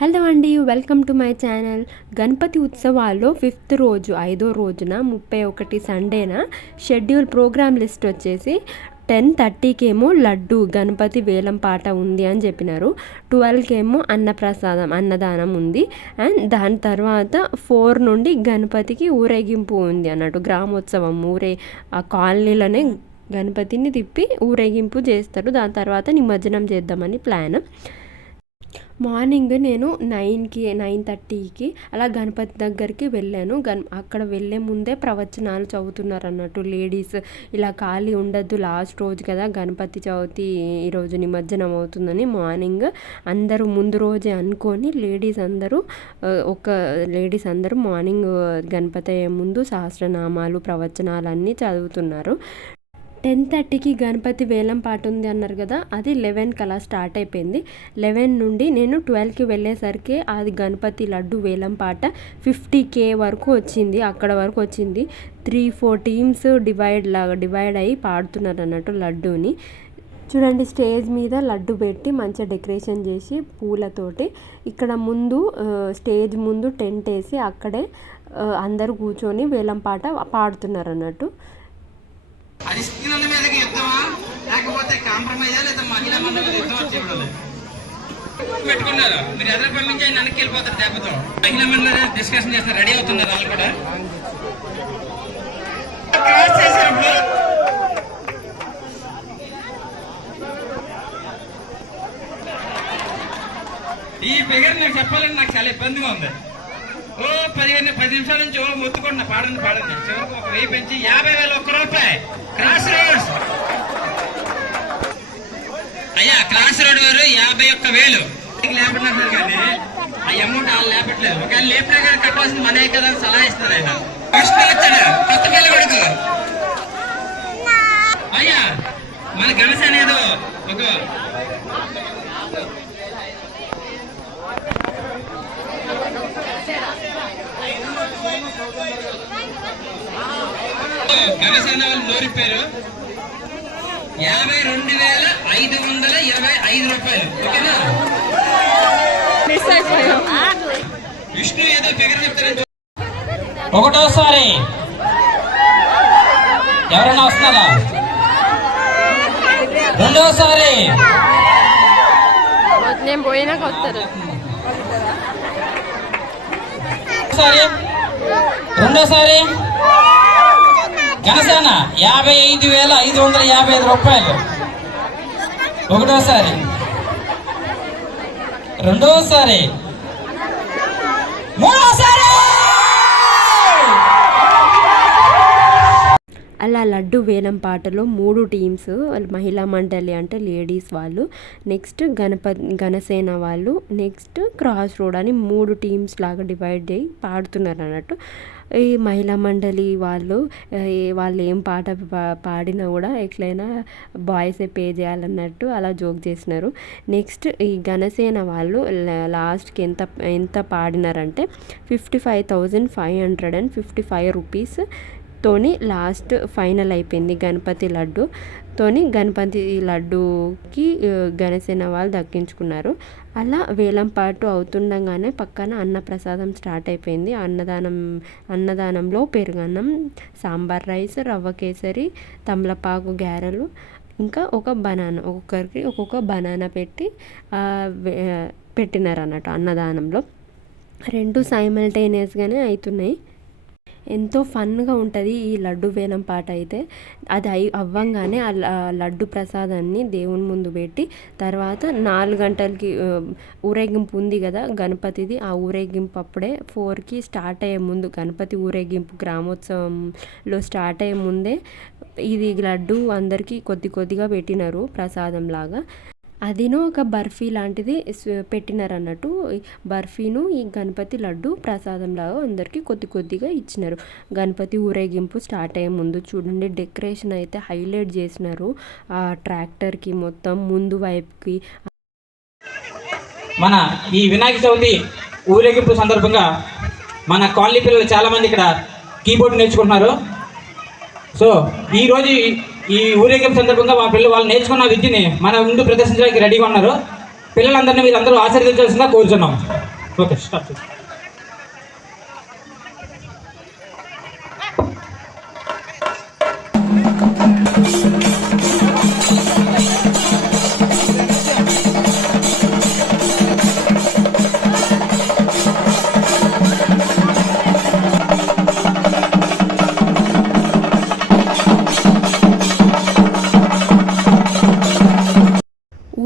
Hello అండి, welcome to my channel. Ganapati ఉత్సవాల్లో 5th రోజు 5వ రోజున 31 సండేన షెడ్యూల్ ప్రోగ్రామ్ లిస్ట్ వచ్చేసి 10:30కేమో లడ్డు గణపతి వేలం పాట ఉంది అని చెప్పినారు. 12కేమో అన్నదానం ఉంది. అండ్ దాని తర్వాత 4 నుండి గణపతికి ఊరేగింపు ఉంది అన్నట్టు. గ్రామోత్సవం ఆ కాలనీలోనే గణపతిని తిప్పి ఊరేగింపు చేస్తారు. దాని తర్వాత నిమజ్జనం చేద్దామని ప్లాన్. మార్నింగ్ నేను 9:30కి అలా గణపతి దగ్గరికి వెళ్ళాను. అక్కడ వెళ్ళే ముందే ప్రవచనాలు చదువుతున్నారు అన్నట్టు. లేడీస్ ఇలా ఖాళీ ఉండద్దు, లాస్ట్ రోజు కదా గణపతి చవితి, ఈరోజు నిమజ్జనం అవుతుందని మార్నింగ్ అందరూ ముందు రోజే అనుకొని లేడీస్ అందరూ మార్నింగ్ గణపతి ముందు సహస్రనామాలు ప్రవచనాలు అన్నీ చదువుతున్నారు. 10:30కి గణపతి వేలం పాట ఉంది అన్నారు కదా, అది 11కి అలా స్టార్ట్ అయిపోయింది. 11 నుండి నేను 12కి వెళ్ళేసరికి అది గణపతి లడ్డు వేలం పాట 50K వరకు వచ్చింది. అక్కడ వరకు వచ్చింది. 3-4 టీమ్స్ డివైడ్ అయ్యి పాడుతున్నారు అన్నట్టు లడ్డూని. చూడండి, స్టేజ్ మీద లడ్డు పెట్టి మంచిగా డెకరేషన్ చేసి పూలతోటి ఇక్కడ ముందు స్టేజ్ ముందు టెంట్ వేసి అక్కడే అందరూ కూర్చొని వేలం పాట పాడుతున్నారు అన్నట్టు. అది స్త్రీల మీదకి యుద్ధమా లేకపోతే కాంప్రమైజా లేదా మహిళా మండలి మీద యుద్ధమా చెప్పలేదు పెట్టుకున్నారు. మీరు ఎదురు పంపించి ఆయన వెనక్కి వెళ్ళిపోతారు దెబ్బతో. మహిళా మండలి డిస్కషన్ చేస్తారు, రెడీ అవుతున్నారు వాళ్ళు కూడా. క్రాస్ చేసినప్పుడు ఈ ఫిగర్ నాకు చెప్పాలంటే నాకు చాలా ఇబ్బందిగా ఉంది. 10 నిమిషాల నుంచి మొత్తుకుంటున్నా, పాడండి చివరికి ఒక 1000 పెంచి 50,000 ₹1 క్రాస్ రోడ్స్. అయ్యా క్రాస్ రోడ్ వారు 51,000 లేపట్లేదు, కానీ ఆ అమౌంట్ వాళ్ళు లేపట్లేదు. ఒకవేళ లేపినా కానీ కట్టాల్సింది మనే కదా అని సలహా ఇస్తారు ఆయన. కృష్ణ వచ్చాడు, కొత్త పిల్ల కొడుకు. అయ్యా మన గణసేన ఏదో ఒక జనసేన వాళ్ళు నోరిపారు. 52,525 ఓకేనా? విష్ణు ఏదో ఫిగర్ చెప్తారంటే ఒకటోసారి ఎవరైనా వస్తున్నారా? రెండోసారి నేను పోయినాక వస్తారు. రెండోసారి జనసేన 55,555 ఒకటోసారి, రెండోసారి, మూడోసారి. అలా లడ్డు వేలం పాటలో 3 టీమ్స్, మహిళా మండలి అంటే లేడీస్ వాళ్ళు, నెక్స్ట్ గణసేన వాళ్ళు, నెక్స్ట్ క్రాస్ రోడ్ అని 3 టీమ్స్ లాగా డివైడ్ అయ్యి పాడుతున్నారు అన్నట్టు. ఈ మహిళా మండలి వాళ్ళు ఏం పాట పాడినా కూడా ఎట్లయినా బాయ్సే పే చేయాలన్నట్టు అలా జోక్ చేసినారు. నెక్స్ట్ ఈ గణసేన వాళ్ళు లాస్ట్కి ఎంత పాడినారంటే 55,555 రూపీస్ తోని లాస్ట్ ఫైనల్ అయిపోయింది. గణపతి లడ్డూకి గణసేన వాళ్ళు దక్కించుకున్నారు. అలా వేలం పాటు అవుతుండగానే పక్కన అన్నప్రసాదం స్టార్ట్ అయిపోయింది. అన్నదానంలో పెరుగన్నం, సాంబార్ రైస్, రవ్వ కేసరి, తమలపాకు గారెలు, ఇంకా ఒక బనానా, ఒక్కొక్కరికి ఒక్కొక్క బనానా పెట్టినారు అన్నట్టు. అన్నదానంలో 2 సైమల్టేనియస్గానే అవుతున్నాయి. ఎంతో ఫన్గా ఉంటుంది ఈ లడ్డు వేలం పాట అయితే. అది అవ్వంగానే ఆ లడ్డు ప్రసాదాన్ని దేవుని ముందు పెట్టి తర్వాత 4 గంటలకి ఊరేగింపు ఉంది కదా గణపతిది. ఆ ఊరేగింపు అప్పుడే 4కి స్టార్ట్ అయ్యే ముందు, గణపతి ఊరేగింపు గ్రామోత్సవంలో స్టార్ట్ అయ్యే ముందే ఇది లడ్డు అందరికీ కొద్దిగా పెట్టినారు ప్రసాదం లాగా. అదినో ఒక బర్ఫీ లాంటిది పెట్టినారు అన్నట్టు. బర్ఫీను ఈ గణపతి లడ్డు ప్రసాదం లాగా అందరికీ కొద్దిగా ఇచ్చినారు. గణపతి ఊరేగింపు స్టార్ట్ అయ్యే ముందు చూడండి, డెకరేషన్ అయితే హైలైట్ చేసినారు. ఆ ట్రాక్టర్కి మొత్తం ముందు వైపుకి. మన ఈ వినాయక చవితి ఊరేగింపు సందర్భంగా మన కాలనీ పిల్లలు చాలామంది ఇక్కడ కీబోర్డ్ నేర్చుకుంటున్నారు. సో ఈరోజు ఈ ఊరేగింపు సందర్భంగా మా పిల్లలు వాళ్ళు నేర్చుకున్న విద్యని మన ముందు ప్రదర్శించడానికి రెడీగా ఉన్నారు. పిల్లలందరినీ మీరందరూ ఆశీర్వదించాల్సిందిగా కోరుచున్నాం. Okay, start.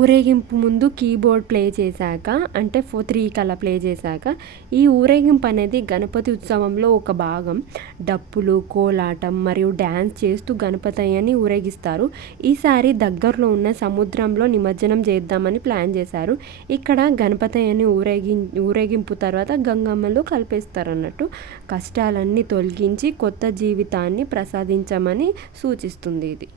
ఊరేగింపు ముందు కీబోర్డ్ ప్లే చేశాక, అంటే 3 కలా ప్లే చేశాక, ఈ ఊరేగింపు అనేది గణపతి ఉత్సవంలో ఒక భాగం. డప్పులు, కోలాటం మరియు డ్యాన్స్ చేస్తూ గణపతయ్యని ఊరేగిస్తారు. ఈసారి దగ్గరలో ఉన్న సముద్రంలో నిమజ్జనం చేద్దామని ప్లాన్ చేశారు. ఇక్కడ గణపతయ్యని ఊరేగింపు తర్వాత గంగమ్మలో కలిపేస్తారన్నట్టు. కష్టాలన్నీ తొలగించి కొత్త జీవితాన్ని ప్రసాదించమని సూచిస్తుంది ఇది.